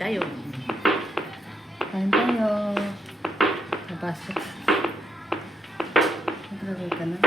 tayo. Kain tayo. Napasok. Naglagay ka na.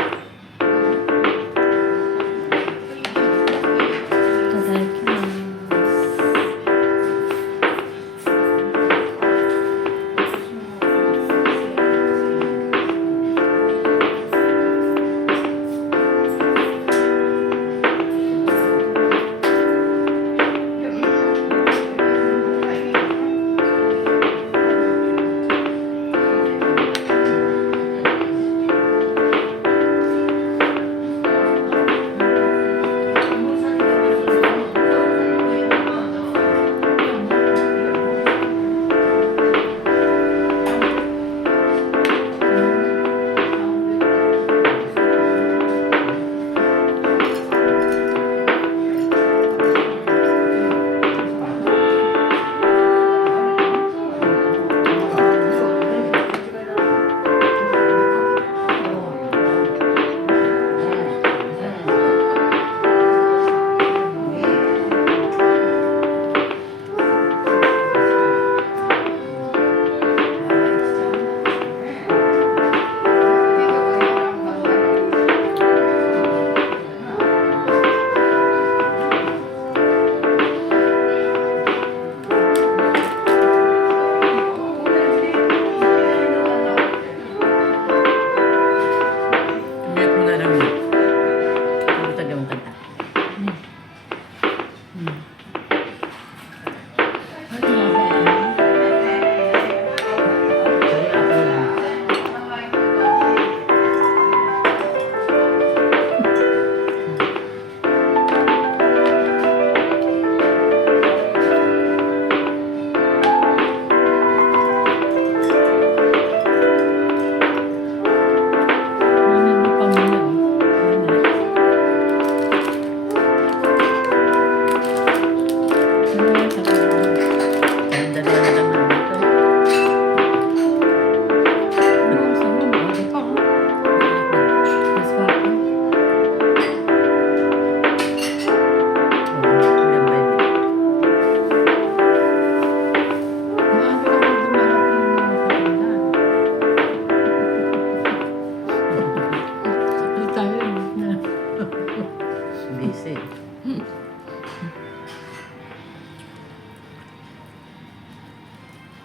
Busy.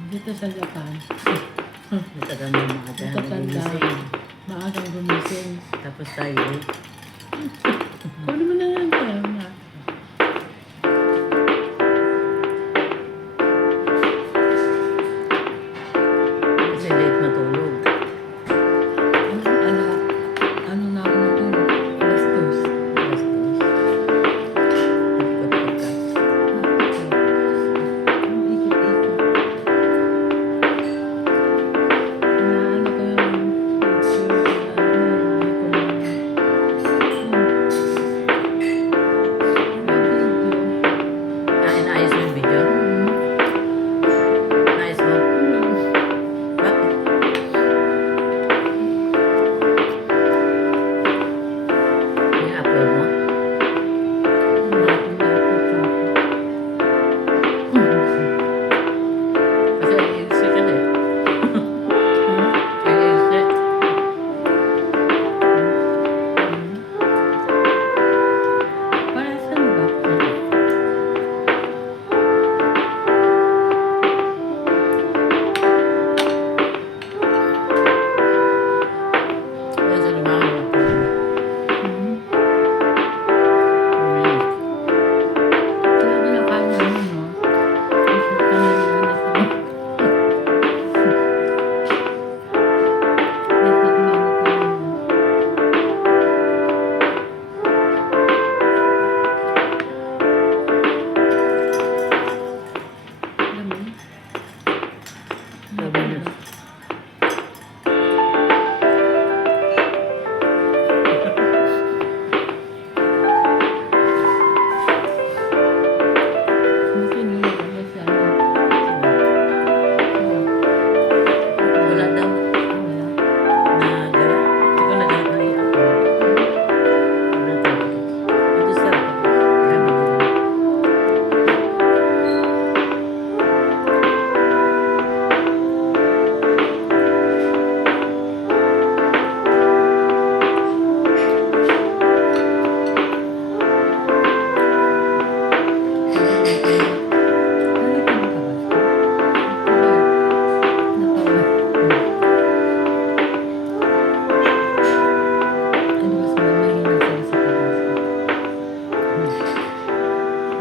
Dito sa Japan. Matagal na maaga. Matatanda. Nagising. Maagang gumising. Tapos tayo. Kunin mo na lang tayo na. Kasi late matulog. Ano na ako natulog? Alas 2. Alas 2. Ikot-ikot ka. Inaano ko yung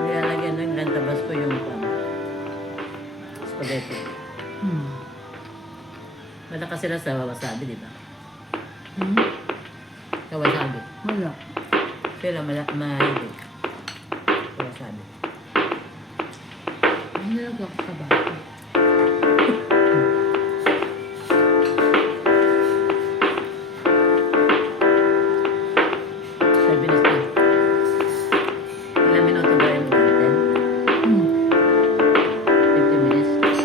Nilalagyan ng ilang tabas ko yung spaghetti. Malakas sila sa wasabi, di ba? Sa wasabi. Wala. Sila mahilig. Sa wasabi. Nilagyan ko sa bata. Sabi na siya. Ilang minuto ba yung 10? 50 minutes?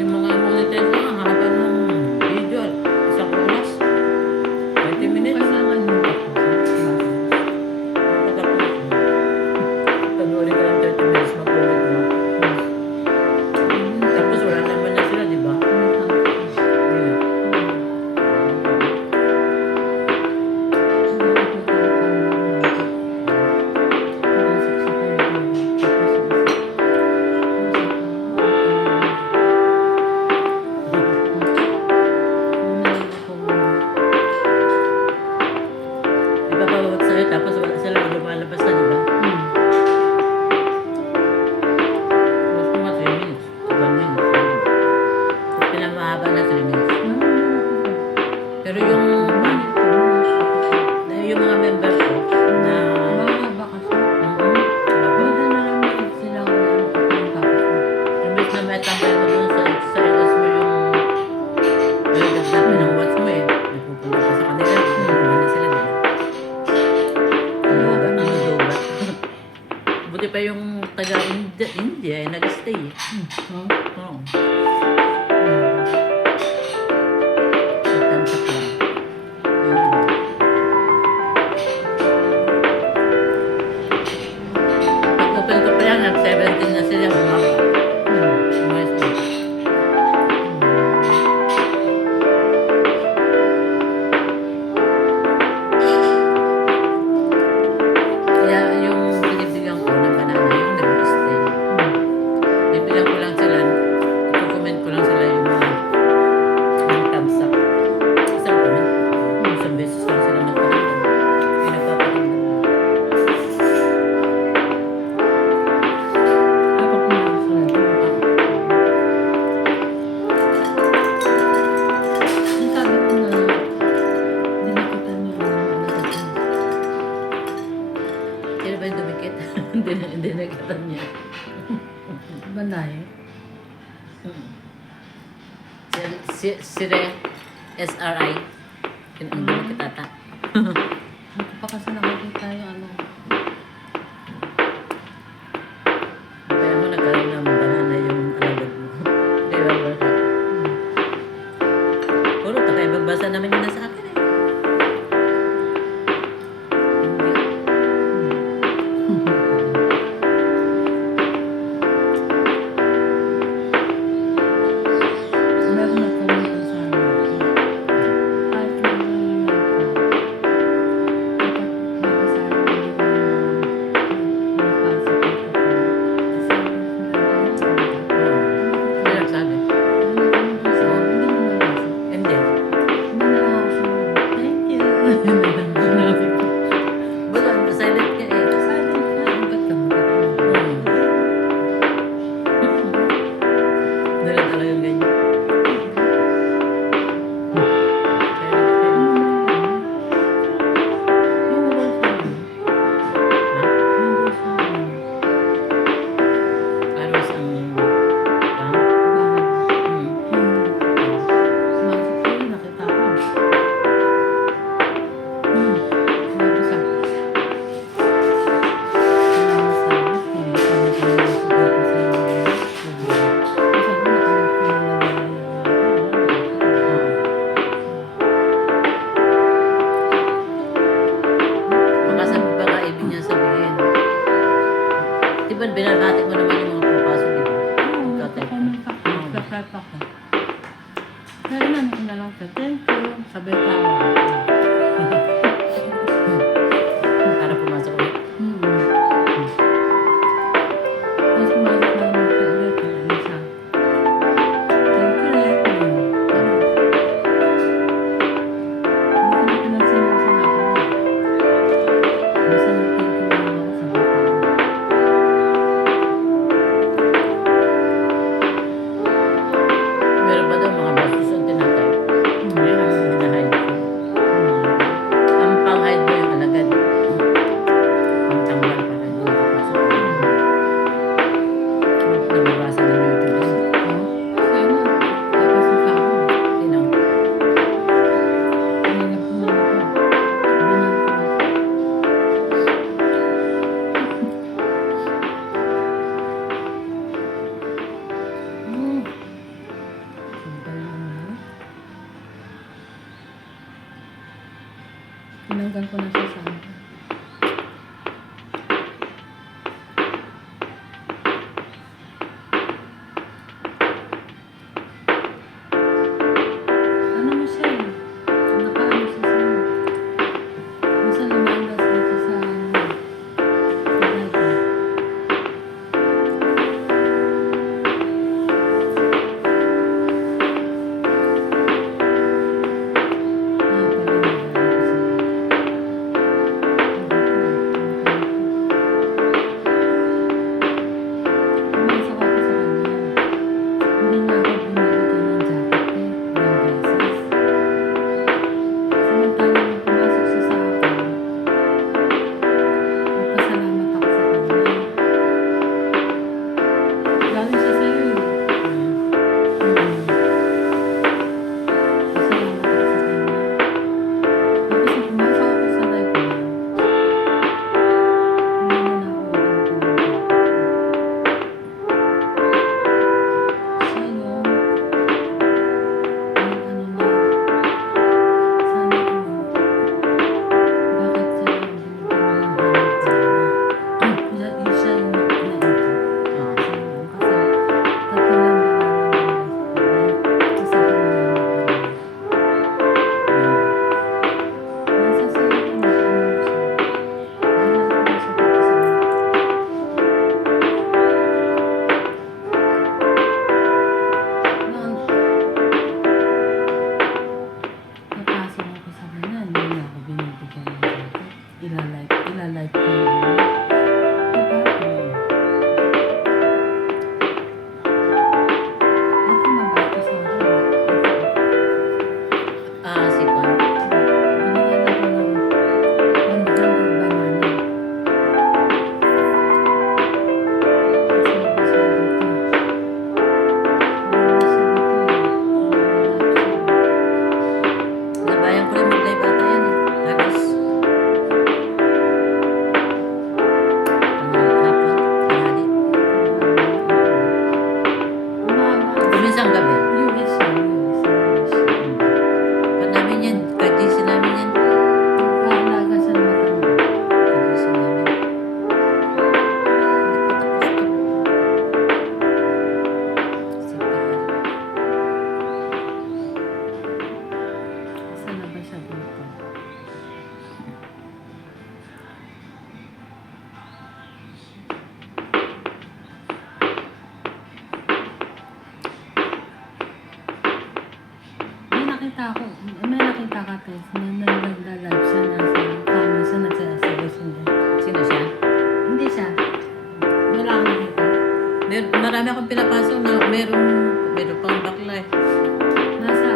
Yung mga monitors na haba ng video. Isang oras. 20 minutes. Panoorin ka lang 30 minutes mag-ulit mo. Tapos wala naman na sila, di ba? Yeah. Ipapawag sa'yo tapos wala sila lumalabas na, di ba? Mas mga 3 minutes. 1 minute. Pinamahaba na 3 minutes. Pero yung mga member ko na imbes na may tambay mo dun sa edas mo yung nagdagdagan ng watch mo eh. Nagpupunta ka sa kanila. Nagpupunta na sila din. Ano doba? Buti pa yung taga-India eh, nag-stay eh. Oo. Tatansak lang. Yung iba. Pag-open ko pa yan, nag-17 na sila. Umaba. Umayos ko. Kaya yung binibigyan ko ng banana, yung nag-stay. Bibilang ko lang sila, i-comment ko lang sila yung mga thumbs up. Isang comment. Isang beses lang sila nagpatindan. Pinagpapatindan mo. Sino ba yung dumikit? Hindi nakita niya. Banay. Sire SRI. Yun ang dumikit ata. Hindi pa kasi nakikita yung ano. Kaya mo nagkaroon ng banana yung alagad mo. Di ba ba? Puro kakaibang basa naman yun na sa akin eh. Hindi. Meron na kami kung saan. Kahit yung Hindi nagsabi. Hindi. Wala, silent ka eh. Dala talagang ganyan. Aros ang baka sa baka ibig niya sabihin. Di ba binabati mo naman yung mga papasok, di ba? Kaya naman ko na lang sa thank you. Sabi tawa. Tinanggal ko na siya sa ano. Ano mo siya eh? Nakaano siya sa ano? Minsan lumalas dito sa ano. Lagi. Pumasok ako sa kanya. Hindi niya ako binibigyan ng jacket eh. Ilang beses. Samantalang nung pumasok siya sa akin, nagpasalamat ako sa kanya. Galing siya sa'yo eh. Pasalamat ako sa kanya. Tapos nung pumasok ako sa life niya, hindi niya na ako binibigyan ng jacket. Siya yung ano na, sana bakit siya yung binibigyan ng hanap sana. Siya yung nainto. Oo. Kasi tatlo lang banana nila sa kanya. Isa ko na lang nabili. Nasa sa'yo ko na ano mo siya. Dinala ko na siya dito sa mga. Nang napasok ako sa kanya, hindi niya ako binibigyan ng jacket. Ilalight ko yun. Diba? Ito mabait ko sa akin. Si Juan. Binigyan ako ng 100 banana. Kasi labas siya dito. Labas siya dito eh. Nabayan ko rin mag-live ata yan eh. Halos. Hapon, tanghali. Kuminsan gabi. US siya. Pag namin yan, ka-GC namin yan. Kaalaga siya ng matanda. Ka-GC namin. Hindi pa tapos to. CPR. Sa labas siya dito. May nakita ka, Tess, na nagla-live siya, nasa kama siya, nagsasagasyon din. Sino siya? Hindi siya. Wala kang nakita. Marami akong pinapasok na meron pang bakla eh. Nasa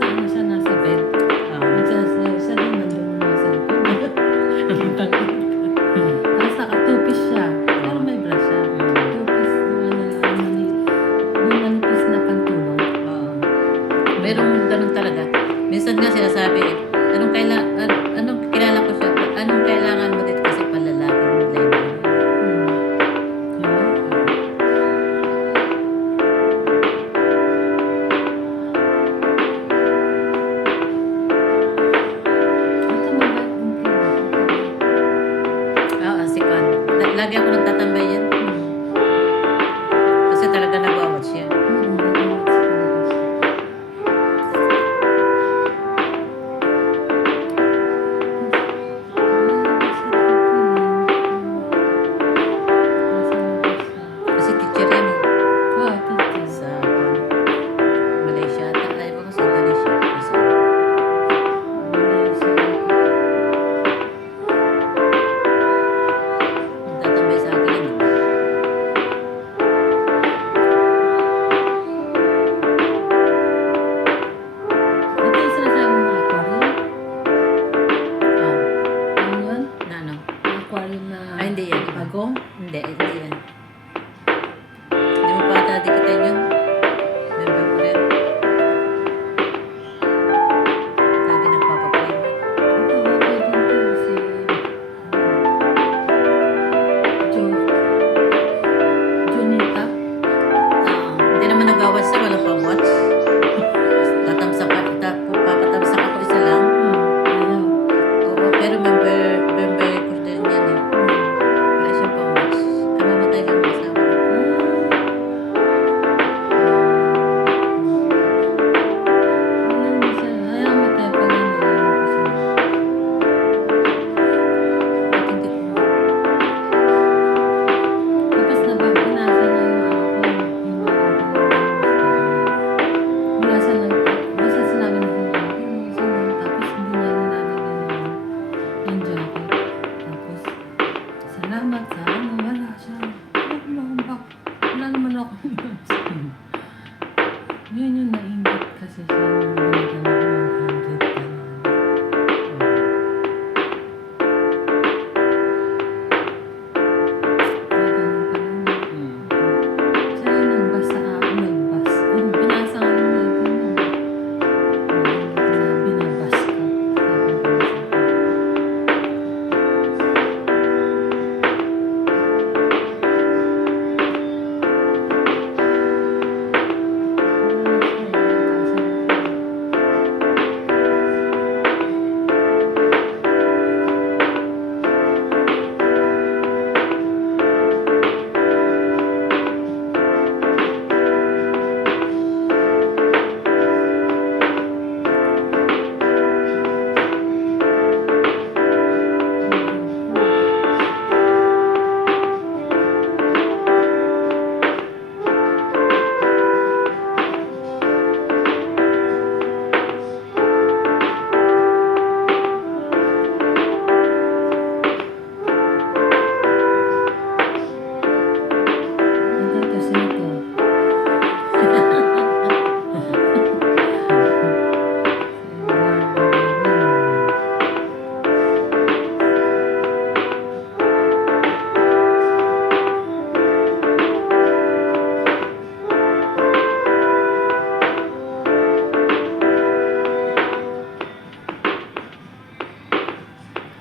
ano siya, nasa bed. Nagsasayaw siya din, nandun yung mga cellphone. Tapos naka-two-piece siya. Pero may bra siya. Two-piece, yung ano lang, yung manipis na pantulong. Merong ganun talaga. Minsan nga sinasabi eh, anong kilala ko siya, anong kailangan mo dito kasi panlalaki yung live. Yun. Ito mabait din kayo. Si Juan. Lagi ako nagtatambay yan. Kasi talaga nag-watch siya. Nag-watch talaga siya. Kasi teacher yan eh. Oh, teacher. Sa Malaysia ata. Ay, baka sa Indonesia. Kasi nagtatambay sa akin yan. Ito yung sinasabi mo aquarium? Ano yun? Na ano? Aquarium na Ay, hindi yan. bagong? Hindi yan. Hindi mo pa ata dikitin yun? Member ko rin. Lagi nagpapaplay. Ito, okay din to. Si Junita. Hindi naman nag-watch sa walang pang-watch. Papatamsak ako isa lang. Ayaw. Oo,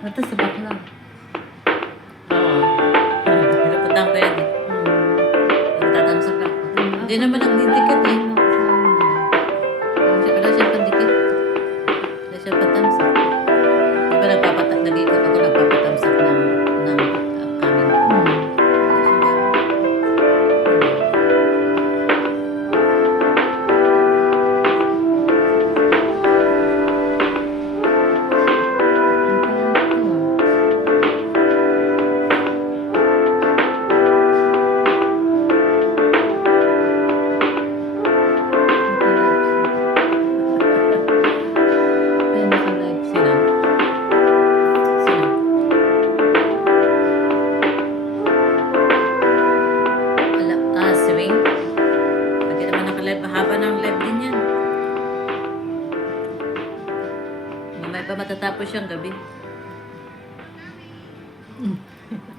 Ito sa bakla. Oo. Pinapuntahan ko yan eh. Nagtatamsak ako. Hindi naman nagdidikit eh. Wala siyang pandikit. Wala siyang patamsak. Di ba nag-ikot ako nagpapatamsak ng upcoming ko. Sino? Sino? Swing. Lagi naman naka-live. Haba ng live din yan. Mamaya pa matatapos siyang gabi.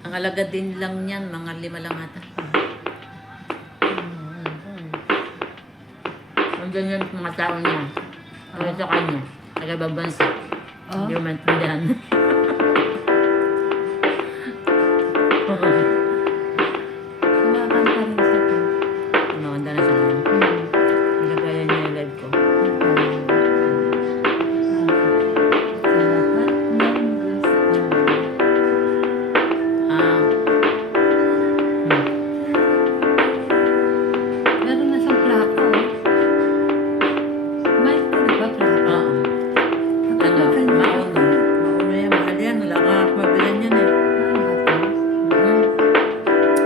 Ang alagad din lang niyan, mga 5 lang ata. Nandiyan yung mga tao niya. Ano sa kanya? Taga-ibang bansa. Oh? Hindi mo maintindihan. Kumakanta rin siya to. Ano, handa na siya ngayon. Nagagayan niya yung live ko. Sa lahat ng gusto. Ah. Meron na siyang plaka, oh. May ito, di ba, plaka? Oo. Ano, mauno. Mauno yan, mahal yan. Wala ka mabilan yan eh. Mhm.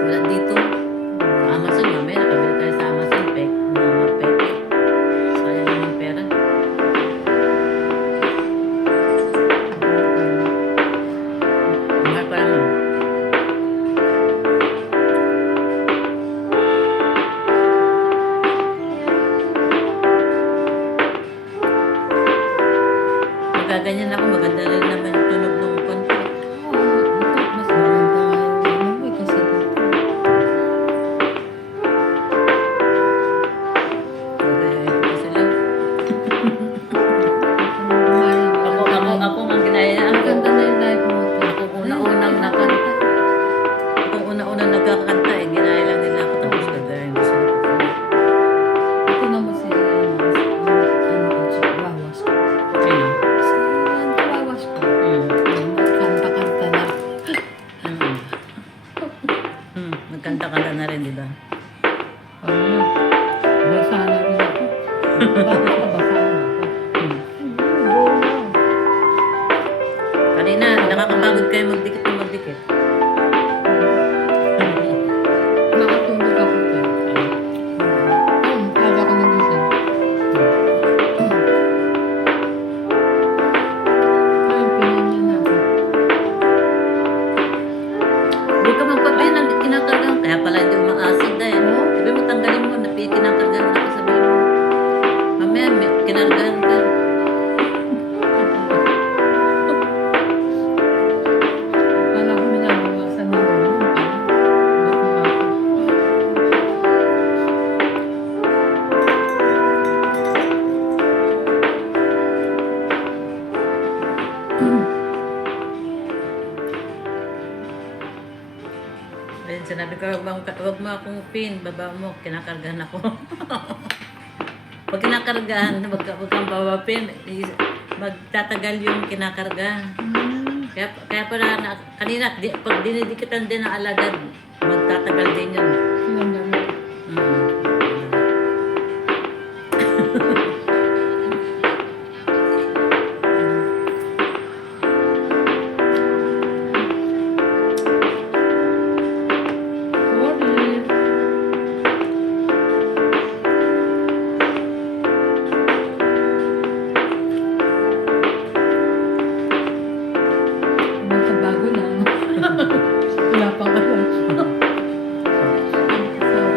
Wala dito. Amazon, mamaya nakabili tayo sa Amazon. Mga peke. Sayang naman pera. Mahal pa naman. Magaganyan ako, maganda rin naman yung tunog ng konti. Mas maganda nga yung ano mo, kasi dito. Gagayahin ko sila. Umayang, Ako ang ginayaan Ang ko. ganda na yung live mo. Ako una-unang nakanta. Ako una-unang nagkakanta eh. Ginaya lang nila ako tapos gagayahin ko sila. Ito naman si Wawas ko. Sino? Si Wawas ko. Hmm. Kanta-kanta na. Hmm. Nagkanta-kanta na rin, di ba? Ano? Basa na rin ako. Baka basa na ako. Kanina, nakakapagod kayo magdikit na magdikit. Nakatulog ako dyan. Aga ko nagising. Ay, pinanya na ako. Hindi ka magpapay na kinakargang. Kaya pala hindi umaasig dahil. Oo. Sabi mo, tanggalin mo. Kinakargaan ako sabihin mo. Mamaya, kinargahan ka. Kala ko minabawasan na ako. Ayun, sinabi ko, wag mo akong pin, baba mo, kinakargahan ako. Pag kinakargahan, wag kang baba pin, magtatagal yung kinakarga. Kaya pala, kanina, pag dinidikitan din ng alagad, magtatagal din yun. Mm. Bago lang. Wala pang alam. Sorry.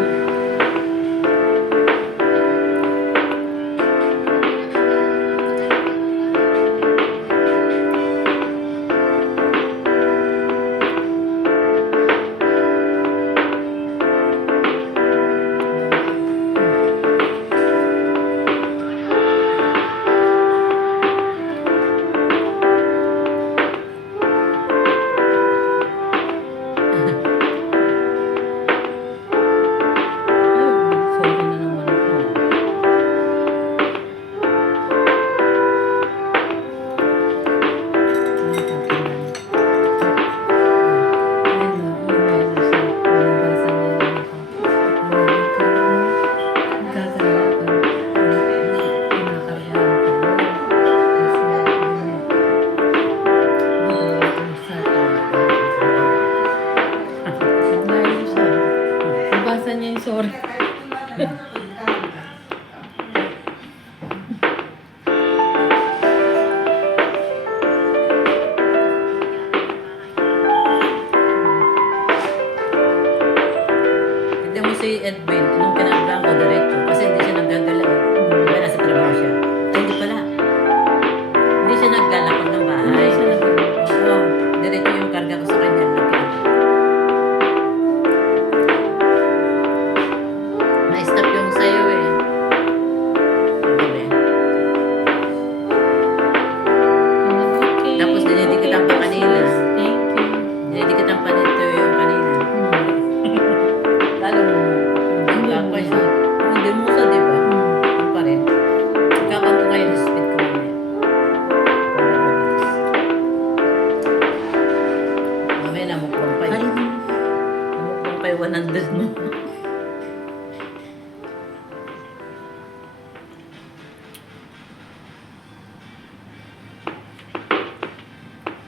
800 mo.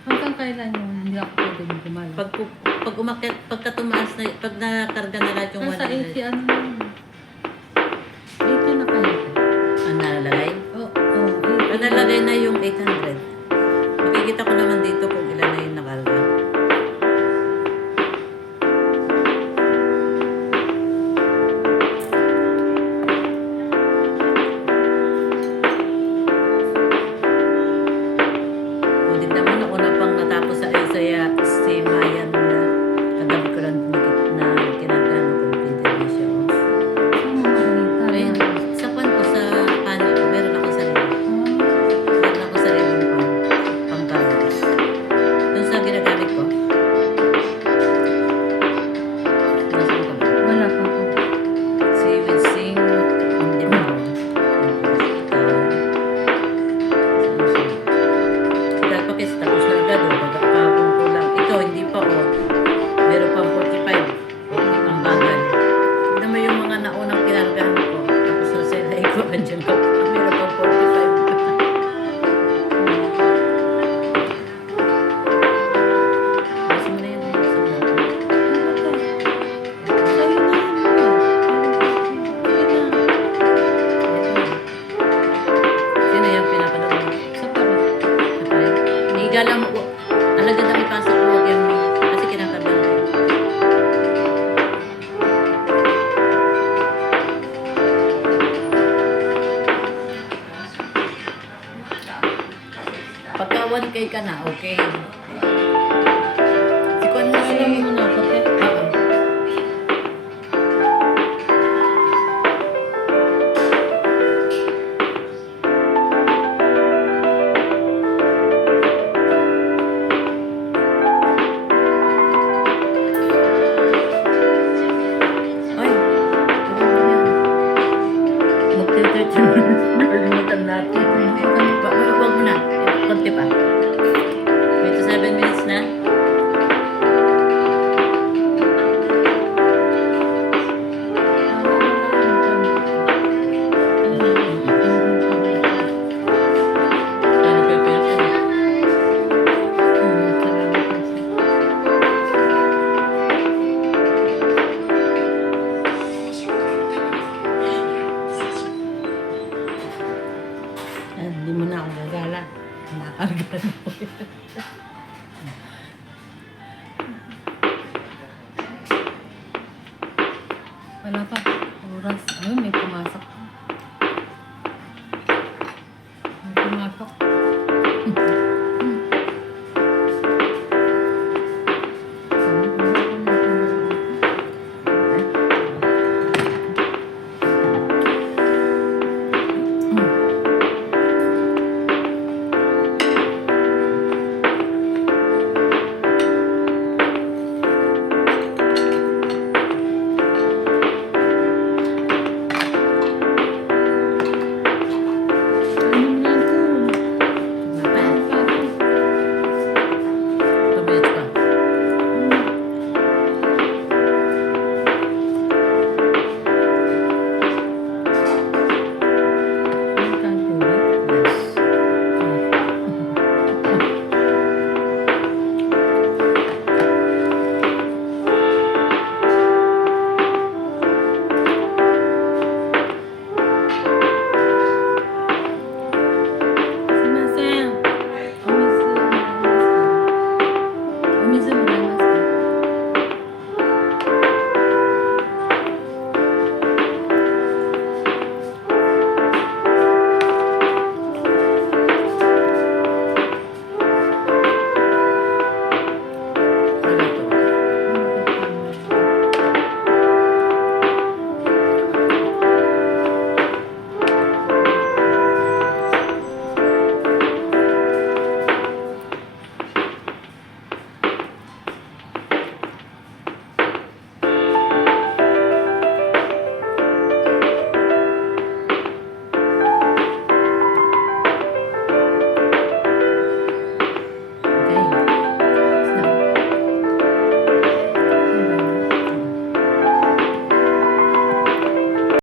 Hanggang kailan yung hindi ako pwede gumalaw? Pag umakyat, pagka tumaas na, pag nakarga na lahat yung Nasa 100, 80 ano na yun. 80 na kayo. ang nalalagay? Oo, oh, 80. Pag nalagay na yung 800, makikita ko naman dito kung ilan na yung nakalagay. O, tignan mo na una pang natapos sa Isaiah, si Mayan na kagabi ko lang na kinagano completed na siya. Oh. Saan mo makikita? Ayun, sa pan ko sa panel ko, meron ako sarili. Meron ako sarili pangkarga. Doon sa ginagamit ko. Nasaan ka ba? Wala pa ako. Si Winsing on demand. Dahil pa kasi tapos na agad o. Pagkakapon ko lang. Ito, hindi pa o. Meron pang 45. Ang bagal. Tignan mo yung mga naunang kinargahan ko. Tapos na sila ko. Andiyan ko. Meron pang 45. Kasi mo na yun. Sabi na ako. Sa'yo na yun. Sino yung pinapanood mo? Sa parang. Sa pared? Higa lang mo. Alagad ang ipasok ko. Huwag yung kasi kinakabahan ko. Pagka 1K ka na, okay. Si Kwan mo si... Alam mo na, pati. Oo. Ay, magte-13 nalimutan natin. Wag mo na. Konti pa. Wait to 7 minutes na. Ano pa yung pinapanood? Hindi mo na ako gagala. Nakakarga na po. Wala pa. Oras. Ayun, may pumasok